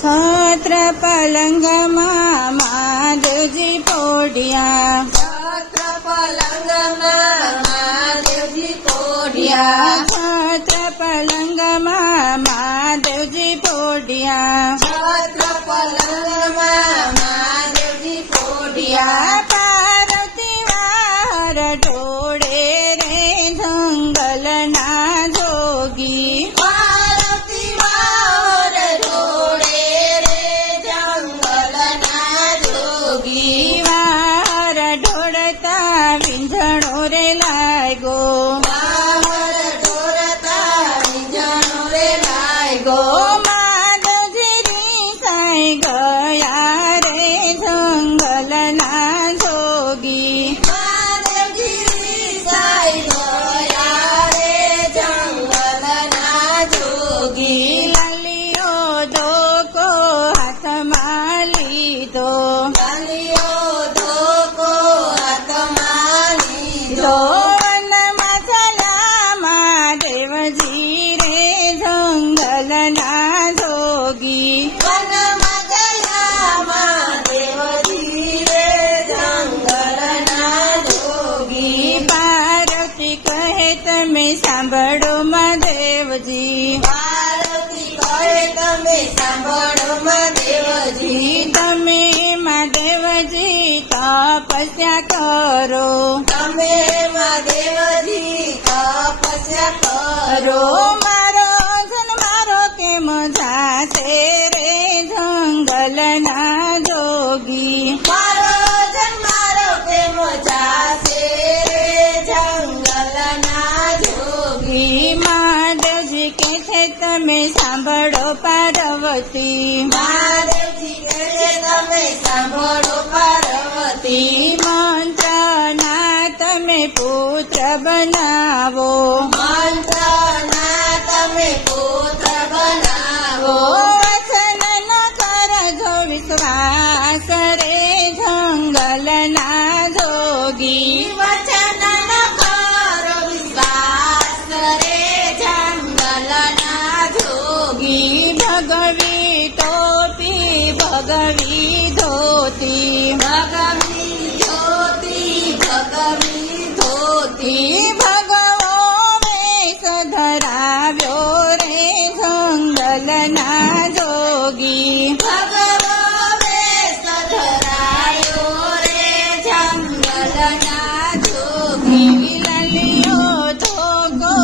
છત્ર પલંગમાં મહાદેવજી પોઢિયા, છત્ર પલંગમાં મહાદેવજી પોઢિયા, છત્ર પલંગમાં મહાદેવજી પોઢિયા, છત્ર પલંગમાં મહાદેવજી પોઢિયા, પાર્વતી વાર ઢોળે રે જંગલના જોગી, પાર્વતી વાર ઢોળે રે જંગલના જોગી, વાર ઢોળતા વિંઝણો રે લાગ્યો, વાર ઢોળતા વિંઝણો રે લાગ્યો, માધવજી રીસાઈ ગયા રે જંગલના જોગી, મહાદેવજી રીસાઈ ગયા રે જંગલના જોગી, લાલીઓ ધોકો હાથમાં લીધો, લાલીઓ ધોકો હાથમાં લીધો, વનમાં ચલામાં દેવજી રે જંગલના જોગી, વનમાં ગયા મહાદેવજી રે જંગલના જોગી, પાર્વતી કહે તમે સાંભળો મહાદેવજી, પાર્વતી કહે તમે સાંભળો મહાદેવજી, તમે મહાદેવજી તપસ્યા કરો, તમે મહાદેવજી તપસ્યા કરો, રો મારો જન્મારો કેમ જાશે રે જંગલના જોગી, મારો જન્મારો કેમ જાશે રે જંગલના જોગી, મહાદેવજી કે છે તમે સાંભળો પાર્વતી, મહાદેવજી કહે છે તમે સાંભળો પાર્વતી, મંત્રના તમે પુત્ર બનાવો, મંત્રના તમે પુત્ર બનાવો, વચન ન કરજો વિશ્વાસ રે જંગલના જોગી, વચન ન કરો વિશ્વાસ રે જંગલના જોગી, ભગવી ટોપી ભગવી ધોતી, ભગવી જ્યોતિ ભગવી ધોતી, ભગવો વેશ ધરાવ્યો રે જંગલના જોગી, ભગવો વેશ ધરાયો રે જંગલના જોગી, લાલીઓ ધોકો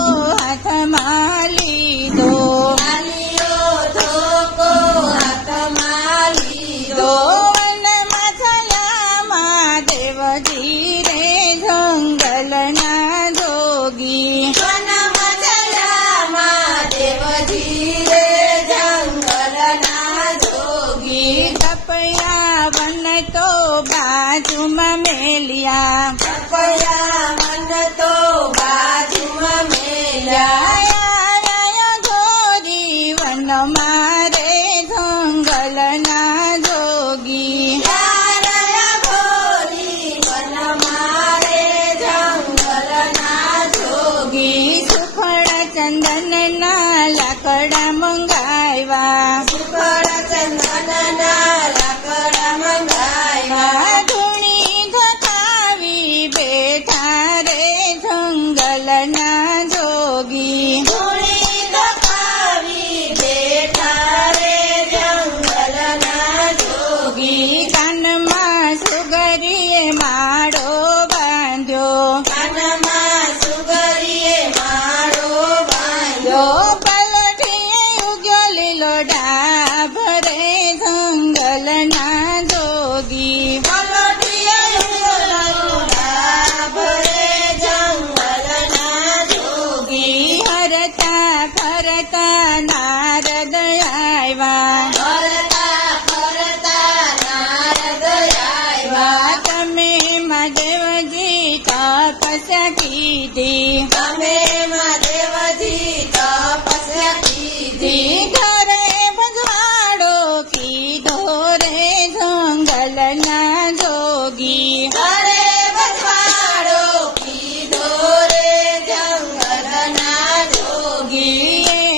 હાથમાં લીધો, લાલીઓ ધોકો હાથમાં લીધો, વનમાં ચલામાં દેવજી રે જંગલના જોગી, વનમાં ચલા મહાદેવજી રે જંગલના જોગી, તપયા વન તો બાજુમાં મેલ્યા, તપયા મન તો બાજુમાં મેલ્યા, આવ્યા ઘોરી વનમાં રે જંગલના જોગી, તારયા ઘોરી વનમાં રે જંગલના જોગી, સુફળ ચંદનના લાકડા મંગાવ્યા, સુફળ ચંદનના લાકડા મંગાવ્યા, ધૂણી ધકાવી બેઠા રે જંગલના જોગી, ધૂણી ધકાવી બેઠા રે જંગલના જોગી, કાનમાં સુગરીએ માળો બાંધ્યો, કાનમાં સુગરીએ માળો જો બાંધ્યો, પલટીએ ઉગ્યો લીલો ડાભ રે જંગલના જોગી, પલોટીએ ઉગલા ભરે જંગલના જોગી, ફરતા ફરતા નારદ આવ્યા, ફરતા ફરતા નારદ આવ્યા, તમે મહાદેવજી તપસ્યા કીધી, તમે મહાદેવજી તપસ્યા કીધી, ઘરે ભજવાડો કીધો રે જંગલના જોગી, ઘરે વજવાડો કીધો રે જંગલના જોગી,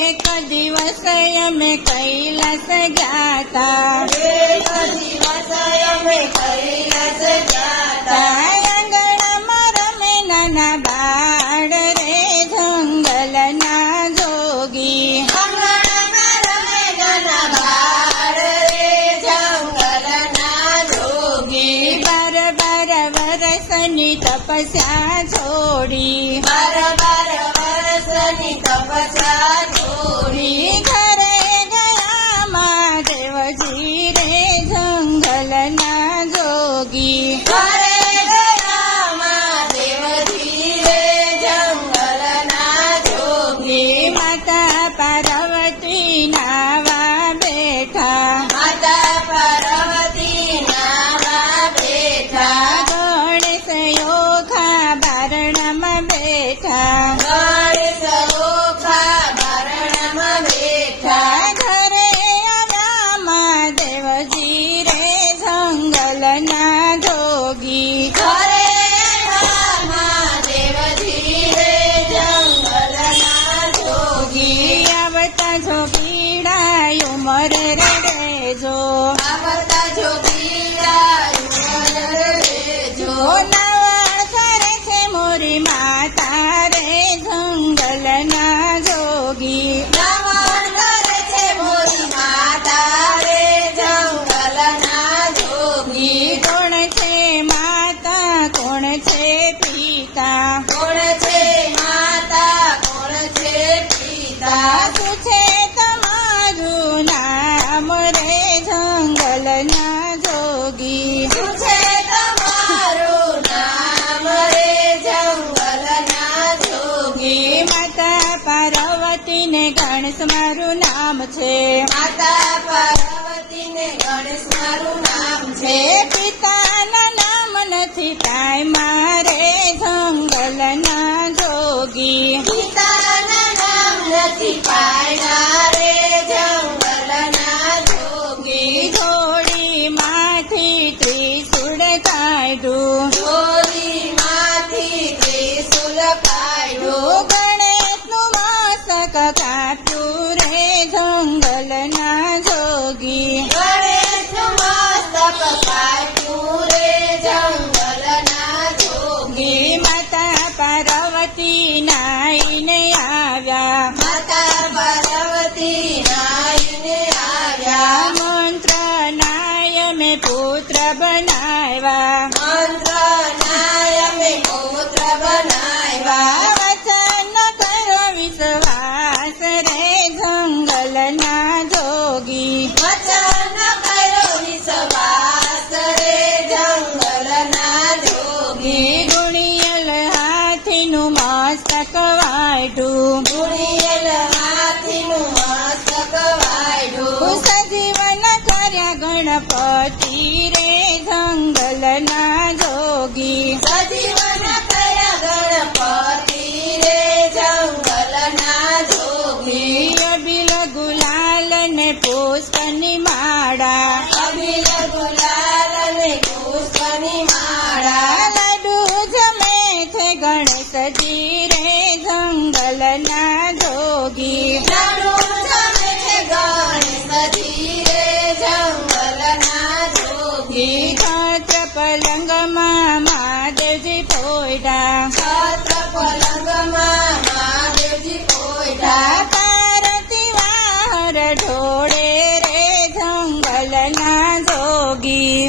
એક દિવસ અમે કૈલાસ ગયા, જાતા એક દિવસ અમે કૈલાસ જાતા આંગણામાં રમે નાના બાળ રે જંગલના જોગી આંગણામાં રમે નાના બાળ રે જંગલના જોગી 12 વર્ષની તપસ્યા છોડી 12 વર્ષની તપસ્યા છોડી ઘરે ગયા મહાદેવજી રે જંગલના જોગી ઘરે ગયા મહાદેવજી રે જંગલના જોગી માતા પાર્વતી નાવા બેઠા માતા પાર્વતી નાવા બેઠા ગણેશ યોખા બારણામાં બેઠા ગણેશ ઓખા બારણામાં બેઠા ઘરે આવ્યા મહાદેવજી રે જંગલના જોગી ઘરે આવ્યા મહાદેવજી રે જંગલના જોગી આવતા જોગીડા ઉમર રેજો આવતા જોગીડા ઉમર રેજો નવા કરે છે મોરી માતા રે જંગલના જોગી નમન કરે છે મોરી માતા રે જંગલના જોગી કોણ છે માતા કોણ છે પિતા કોણ છે માતા કોણ છે પિતા શું છે તમારું નામ રે જંગલના જોગી શું છે તમારું નામ રે જંગલના જોગી માતા પાર્વતીને ગણેશ મારું નામ છે માતા પાર્વતીને ગણેશ મારું નામ છે પિતાના નામ નથી કાંઈ મારે જંગલના જોગી પિતાના નામ નથી પાડ્યા રે જંગલના જોગી જોડી માંથી ત્રિશુળ કાઢ્યું ચોરીમાંથી ત્રિશુલ કાઢ્યું ગણેશનું મસ્તક કાપ્યું રે જંગલના જોગી ગણેશનું મસ્તક કાપ્યું રે જંગલના જોગી માતા પાર્વતી નાઈને આવ્યા માતા પાર્વતી નાઈને આવ્યા મંત્ર નાય મેં પુત્ર બનાવ્યા મંત્ર નાય મેં પુત્ર બનાવ્યા વચન કરો વિશ્વાસ રે જંગલના જોગી વચન કર્યો વિશ્વાસ રે જંગલના જોગી ગુણિયલ હાથીનું મસ્તક વાઢું ગુણિયલ હાથીનું મસ્તક વાઢ્યું સજીવન કર્યા ગણપતિ રે જંગલના જોગી સજીવન કયા ગણપતિ રે જંગલના જોગી અબિલ ગુલાલ ને પુષ્પની માળા અબિલ ગુલાલ ને પુષ્પની માળા લાડુ જમે છે ગણેશજી રે જંગલના જોગી લાડુ જમે છે ગણેશજી રે જંગલના જોગી છત્ર પલંગમાં મહાદેવજી પોયડા છત્ર પલંગમાં મહાદેવજી પોયડા પાર્વતી વાહર ઢોળે રે જંગલના જોગી